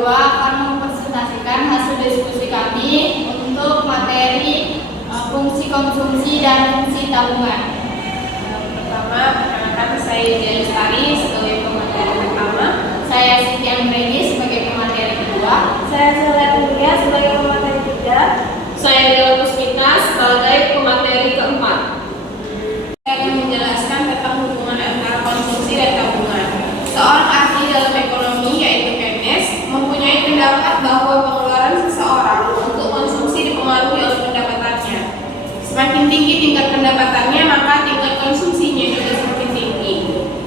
berdua akan mempresentasikan hasil diskusi kami untuk materi fungsi konsumsi dan fungsi tabungan. Pertama, perkenalkan saya Dia Lestari sebagai pemateri pertama. Saya Siti Anggreni sebagai pemateri kedua. Saya Selatia sebagai pemateri ketiga. Saya Dewa Puspita sebagai pemateri keempat. Saya akan menjelaskan tentang hubungan antara konsumsi dan tabungan. Seorang ahli dalam ekonomi, yaitu Keynes, mempunyai pendapat bahwa pengeluaran seseorang untuk konsumsi dipengaruhi oleh pendapatannya. Semakin tinggi tingkat pendapatannya, maka tingkat konsumsinya juga semakin tinggi.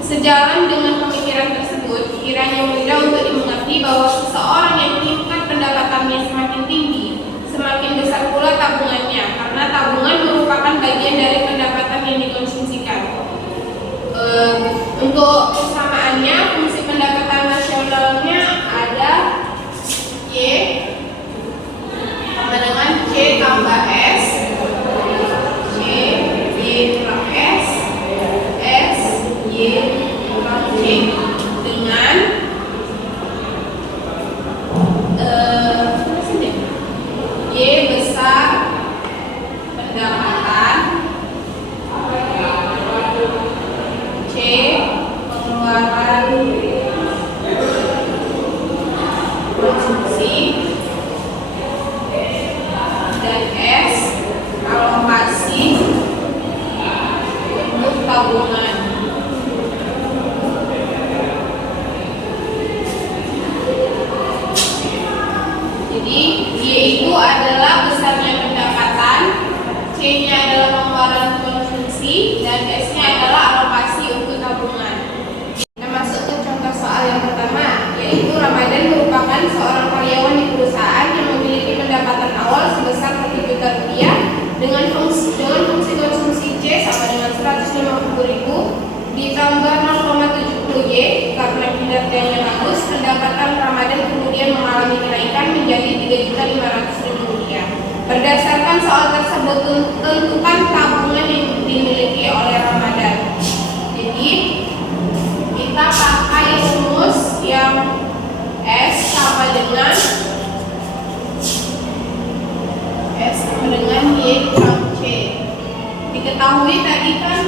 Sejalan dengan pemikiran tersebut, kiranya mudah untuk dimengerti bahwa seseorang yang tingkat pendapatannya semakin tinggi, semakin besar pula tabungannya, karena tabungan merupakan bagian dari pendapatan yang dikonsumsikan. Untuk persamaannya, fungsi pendapatan nasionalnya ada Y sama dengan C tambah S, C Y kurang S, S Y kurang C, dengan Y besar pendapatan, C pengeluaran konsumsi, dan S alokasi untuk tabungan. Jadi Y itu adalah besarnya pendapatan, C-nya adalah pengeluaran konsumsi, dan S-nya adalah alokasi untuk tabungan. Kita masuk ke contoh soal yang pertama, yaitu Ramadan merupakan seorang karyawan di perusahaan yang memiliki pendapatan awal sebesar 1 juta rupiah dengan fungsi konsumsi C sama dengan 150.000 ditambah 0,70 Y. Karena kinerjanya bagus, pendapatan Ramadan kemudian mengalami kenaikan menjadi 3.500.000 rupiah. Berdasarkan soal tersebut, tentukan tabungan yang dimiliki oleh Ramadan. Jadi kita pakai rumus yang S sama dengan Y kurang C. Diketahui tadi kan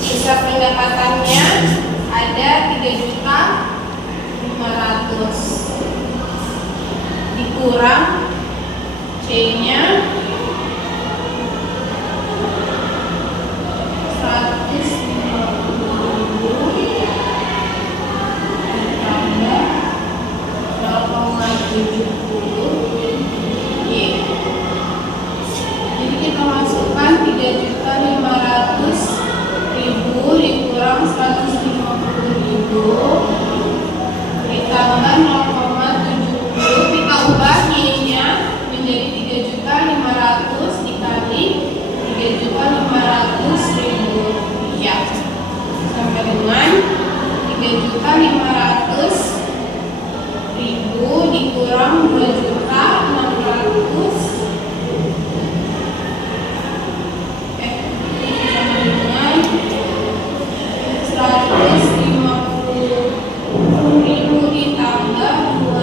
besar pendapatannya ada 3.500.000 dikurang C-nya 0,70 Y. Jadi kita masukkan 3.500.000 dikurang 150.000 ditambah 0,70, kita ubah Y-nya menjadi 3.500.000 dikali 3.500.000 rupiah sampai dengan 3.500.000 dikurang 2.600.000 sama dengan 150.000 ditambah 2.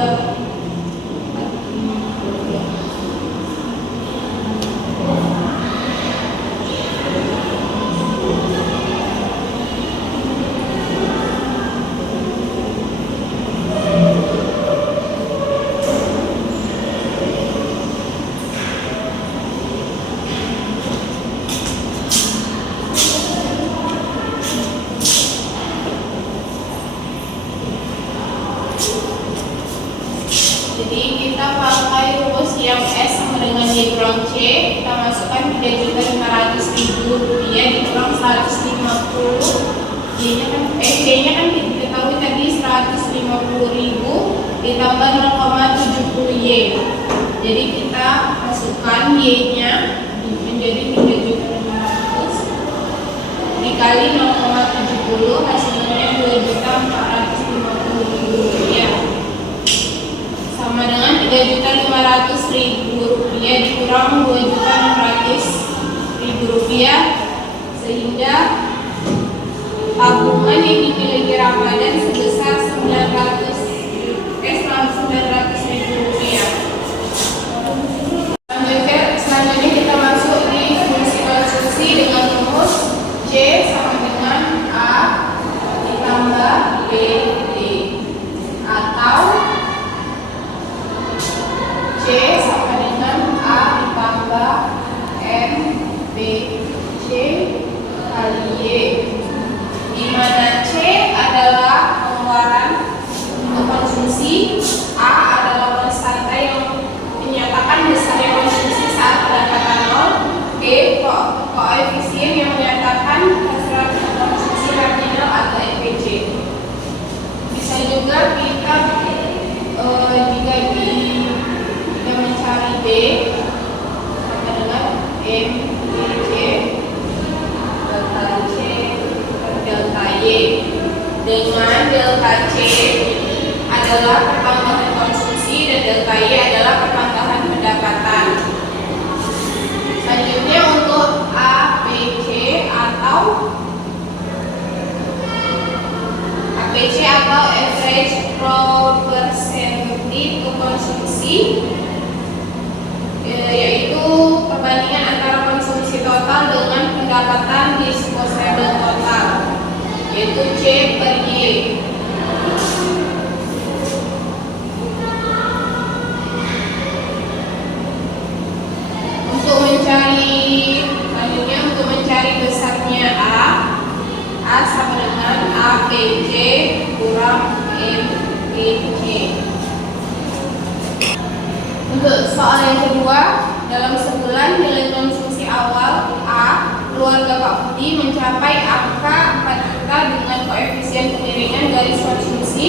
Jadi kita pakai rumus yang S sama dengan Y kurang C. Kita masukkan 3.500.000 rupiah dikurang 150. C-nya kan diketahui tadi 150.000 ditambah 0,70 Y. Jadi kita masukkan Y-nya menjadi 3.500.000 dikali 0,70 hasilnya 2.450.000 rupiah. Sama dengan 3.500.000 rupiah dikurang 2.600.000 rupiah, sehingga tabungan yang dimiliki Ramadan sebesar 900.000 juga kita jika mencari B sama dengan M, B, C, delta C, delta Y, dengan delta C adalah pertambahan konsumsi dan delta Y adalah pertambahan pendapatan. Selanjutnya untuk ABC atau average proportionality to konsumsi, yaitu perbandingan antara konsumsi total dengan pendapatan disposable total, yaitu C per Y. Selanjutnya untuk mencari besarnya A sama dengan ABC kurang MBC. Untuk soal yang kedua, dalam sebulan nilai konsumsi awal A keluarga Pak Budi mencapai angka 4 juta dengan koefisien kemiringan garis konsumsi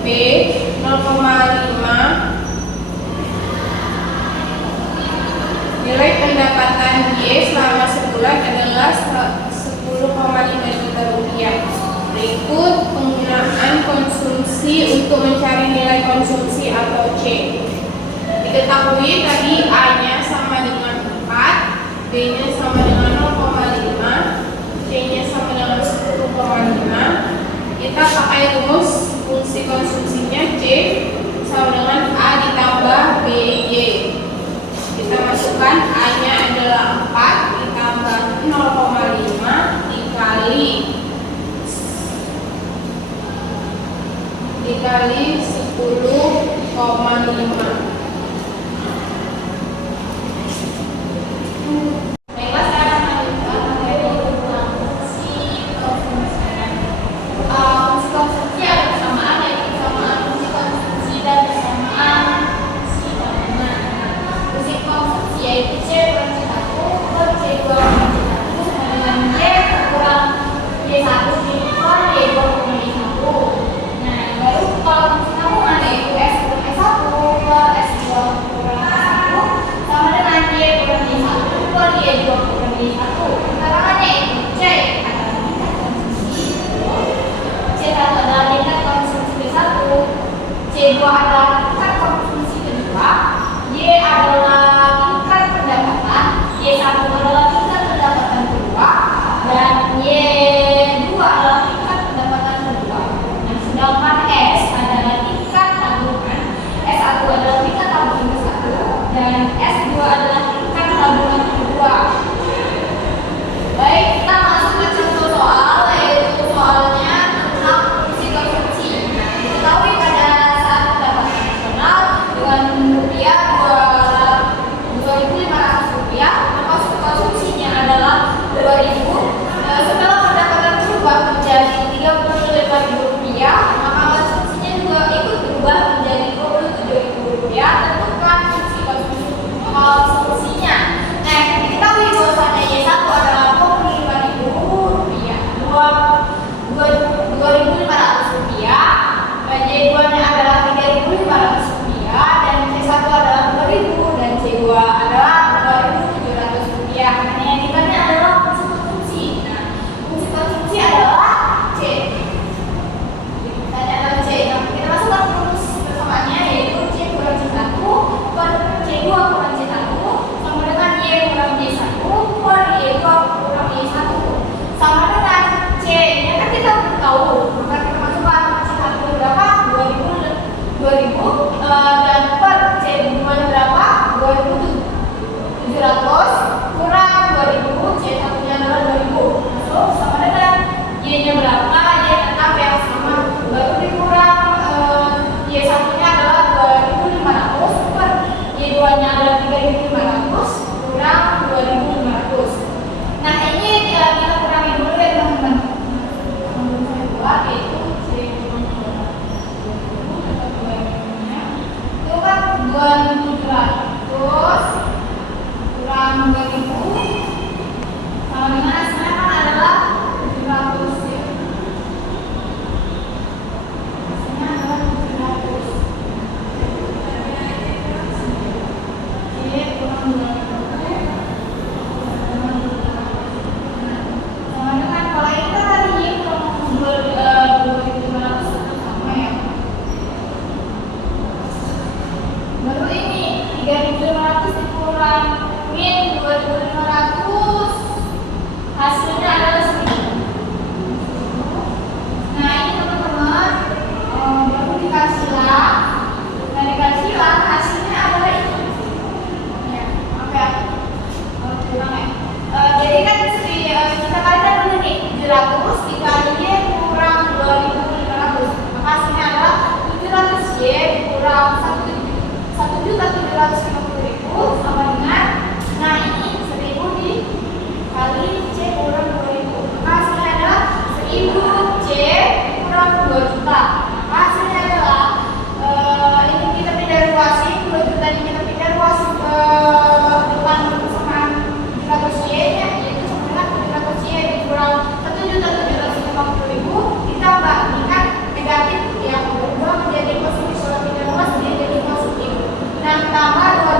B 0,5. Nilai pendapatan Y selama sebulan adalah 10,5 juta rupiah. Berikut penggunaan konsumsi untuk mencari nilai konsumsi atau C. Diketahui tadi A-nya sama dengan 4, B-nya sama dengan 0,5, C-nya sama dengan 10,5. Kita pakai rumus fungsi konsumsinya C sama dengan A ditambah BY. Kita masukkan A-nya adalah 4 ditambah 0,5 dikali 10,5. Baiklah, saya akan melanjutkan materi tentang fungsi konsumsi. Fungsi konsumsi ada persamaan, yaitu persamaan fungsi konsumsi dan persamaan fungsi tabungan. Fungsi konsumsi yaitu C per C1 per C2 per C1 sama dengan Y kurang Y1 diper Y2 kurang Y1. Nah, baru kalau fungsi tabungan yaitu S kurang S1 per S2 kurang S1 sama dengan Y kurang Y1 per Y2 kurang Y1. Keterangannya itu C adalah tingkat konsumsi C1 adalah tingkat konsumsi B1, C2 adalah tingkat konsumsi kedua, Y adalah tingkat pendapatan, Y1 adalah tingkat pendapatan kedua, dan Y2 adalah tingkat pendapatan kedua. Nah, sedangkan S adalah tingkat tabungan, S1 adalah tingkat tabungan ke-1, dan S2 adalah tingkat tabungan kedua. Baik, kita masuk ke contoh soal, yaitu soalnya tentang fungsi konsumsi. Diketahui pada saat pendapatan 750.000 sama dengan, nah ini 1000 dikali C kurang 2000. Maka hasilnya adalah 1000 C kurang 2 juta. Maka hasilnya adalah ini kita pindah ruasi, 2 juta ini kita pindah ruasi ke depan persamaan nilai C nya, yaitu sama dengan nilai C dikurang 1.750.000 ditambah ini kan negatif yang berubah menjadi positif, setelah pindah ruas dia jadi positif. Nah, tambah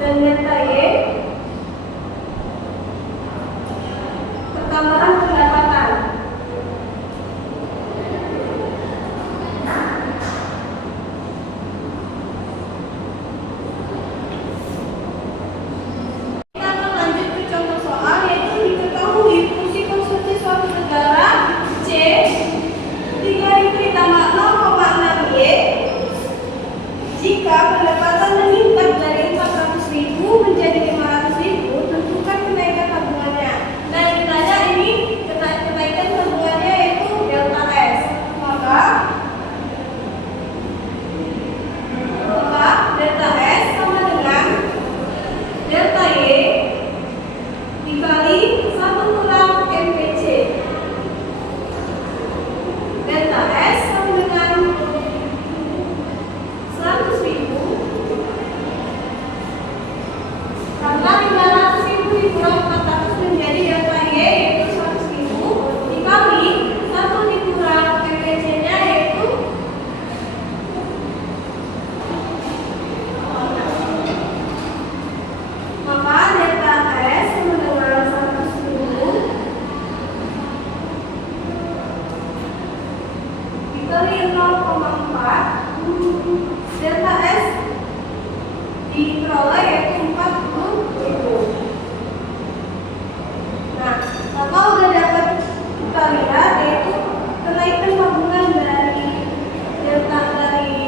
dan delta Y pertambahan pendapatan. Kita akan lanjut ke contoh soal, yaitu diketahui fungsi konsumsi suatu negara C 3.000 ditambah 0,6 Y jika pendapatan meningkat dari 400.000 menjadi 500.000, tentukan kenaikan tabungannya. Nah, ditanya ini kenaikan tabungannya yaitu delta S. Maka delta S sama dengan delta Y dikali 1 kurang MPC. Delta S sama dengan 100.000 karena 500.000 dikurang 400 menjadi delta Y yaitu 100.000 dikali 1 dikurang MPC nya yaitu maka delta S sama dengan 100.000 dikali 0,4, delta S diperoleh yaitu 40.000. Nah, kalau udah dapat kita lihat yaitu kenaikan tabungan dari delta dari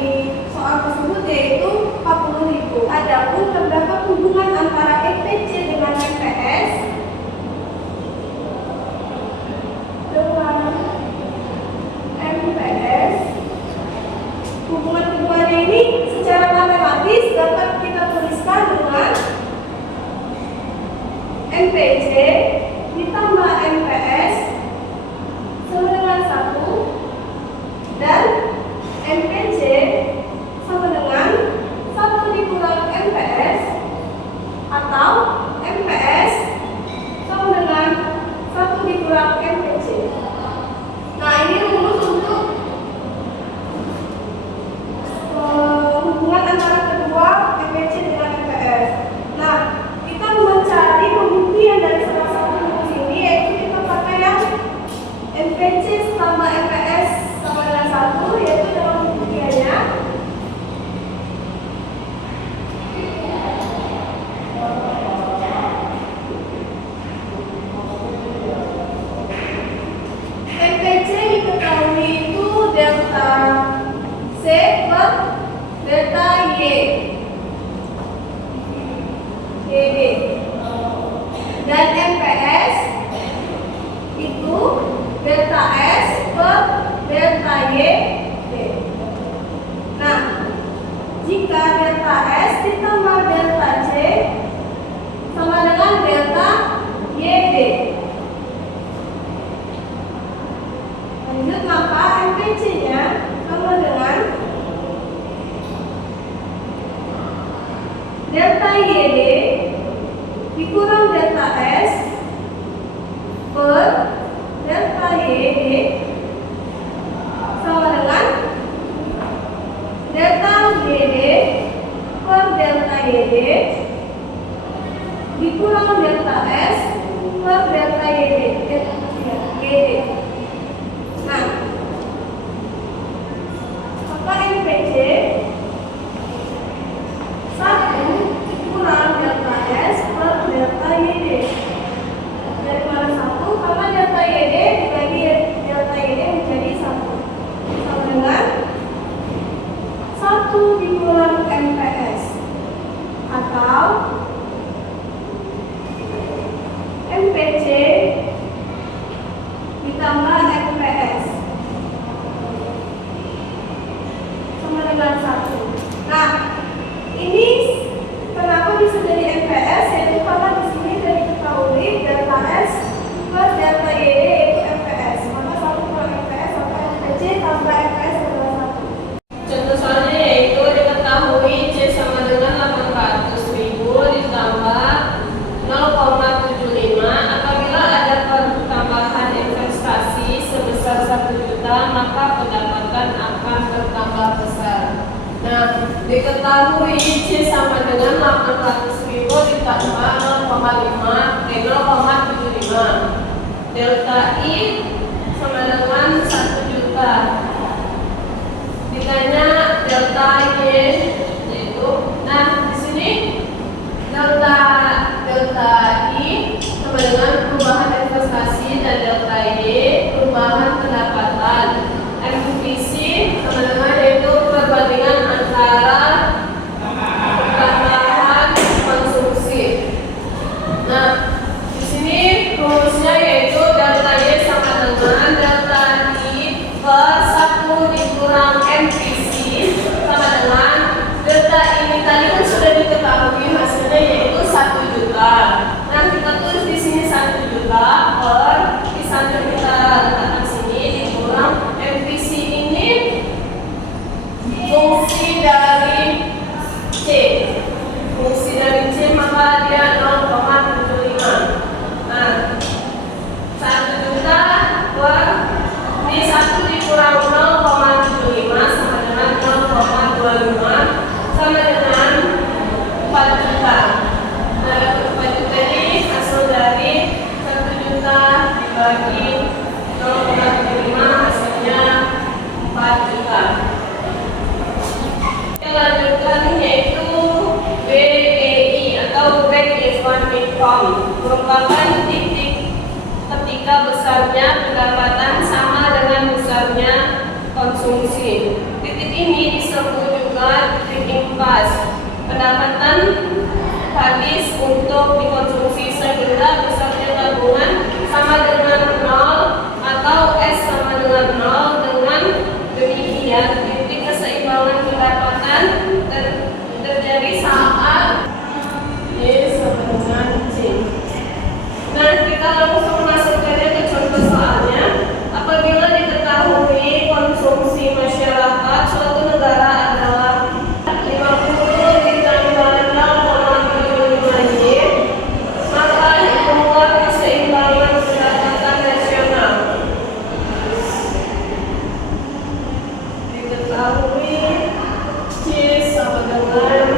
soal tersebut yaitu 40.000. Adapun terdapat hubungan antara EPC dengan MPS hubungan keduanya ini secara matematis dapat kita tuliskan dengan MPC ditambah MPS sama dengan 1 dan MPC sama dengan 1 dikurang MPS atau MPS sama dengan 1 dikurang MPC. Nah, ini rumus untuk hubungan antara kedua MPC dengan MPS. Nah, kita mencari pembuktian dari salah satu rumus ini, yaitu kita pakai yang MPC tambah MPS sama dengan 1, yaitu dalam pembuktiannya MPC diketahui itu delta C per delta Y YB dan MPS itu delta S per delta Y D. Nah, jika delta S ditambah delta C sama dengan delta YD, lanjut maka MPC nya sama dengan delta YD dikurang delta S per delta YD sama dengan delta YD per delta YD dikurang delta S per delta YD. Nah, maka MPC 1 kurang delta S per delta YD. Dari mana 1? Karena delta YD dibagi delta YD menjadi 1 sama dengan 1 dikurang MPS atau MPC ditambah MPS sama dengan 1. Nah, ini kenapa bisa jadi MPS? Yaitu karena di sini sudah diketahui delta S per delta YD yaitu MPS. Maka 1 kurang MPS atau MPC tambah MPS adalah 1. Contoh soalnya yaitu diketahui C sama dengan 800.000 ditambah 0,75 apabila ada pertambahan investasi sebesar 1 juta maka pendapatan akan bertambah besar. Nah, diketahui C sama dengan 800.000 delta I sama dengan 1 juta. Ditanya delta Y yaitu, nah di sini delta I sama dengan perubahan investasi dan delta Y perubahan pendapatan. MPC sama dengan yaitu perbandingan antara pendapatan konsumsi. Nah, di sini rumusnya yaitu delta Y sama dengan delta I per 1 dikurang MPC sama dengan delta ini tadi kan sudah diketahui hasilnya yaitu 1 juta. Nah, kita tulis di sini 1 juta per di samping kita letakkan sini dikurang MPC ini fungsi dari C. Fungsi dari C maka dia 0,75. Nah, 1 juta per ini 1 dikurang 0,75 sama dengan 0,25 sama dengan 4 juta. Nah, 4 juta ini hasil dari 1 juta dibagi 0,75 hasilnya 4 juta. Yang lanjutkan yaitu BEI atau break even income merupakan titik ketika besarnya pendapatan sama dengan besarnya konsumsi. Titik ini disebut juga titik impasse. Pendapatan habis untuk dikonsumsi sehingga besarnya tabungan sama dengan 0 atau S sama dengan 0. Dengan demikian titik keseimbangan pendapatan terjadi saat Y sama dengan C. Nah, kita langsung masukkannya ke contoh soalnya. Apabila diketahui konsumsi masyarakat suatu negara adalah 50 ditambah 0,75 Y, maka hitungan keseimbangan pendapatan nasional. Diketahui C sama dengan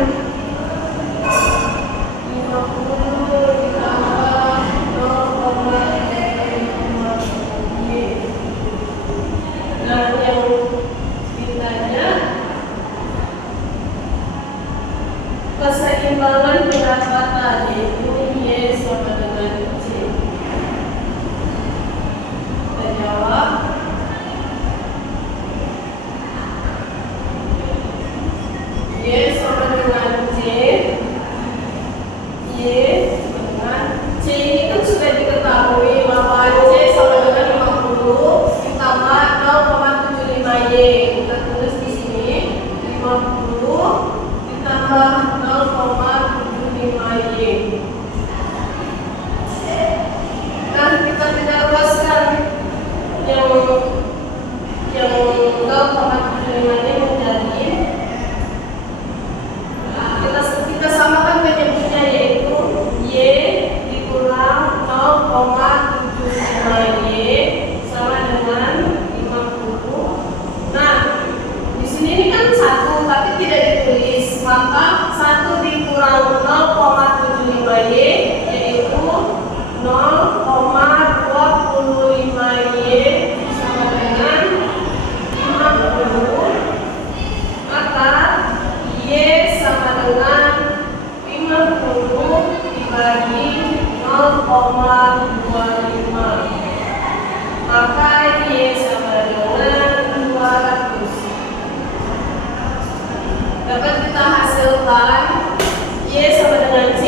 50 ditambah 0,75 Y. Nah, yang ditanya keseimbangan pendapatan yaitu Y sama dengan C. Kita jawab Y sama dengan C. Y dengan C ini kan sudah diketahui bahwa C sama dengan 50 ditambah 0,75 Y. Kita tulis di sini 50 ditambah 0,75 Y. Nah, kita tidak luaskan yang 0,75 ini menjadi kita samakan penyebutnya yaitu Y dikurang 0,75 Y sama dengan 50. Nah, di sini ini kan 1 tapi tidak ditulis, maka 1 dikurang 0,75 Y yaitu 0,25 Y sama dengan 50. Maka Y sama dengan 50 dibagi 0,25. Maka Y sama dengan 200. Dapat kita hasilkan Y sama dengan C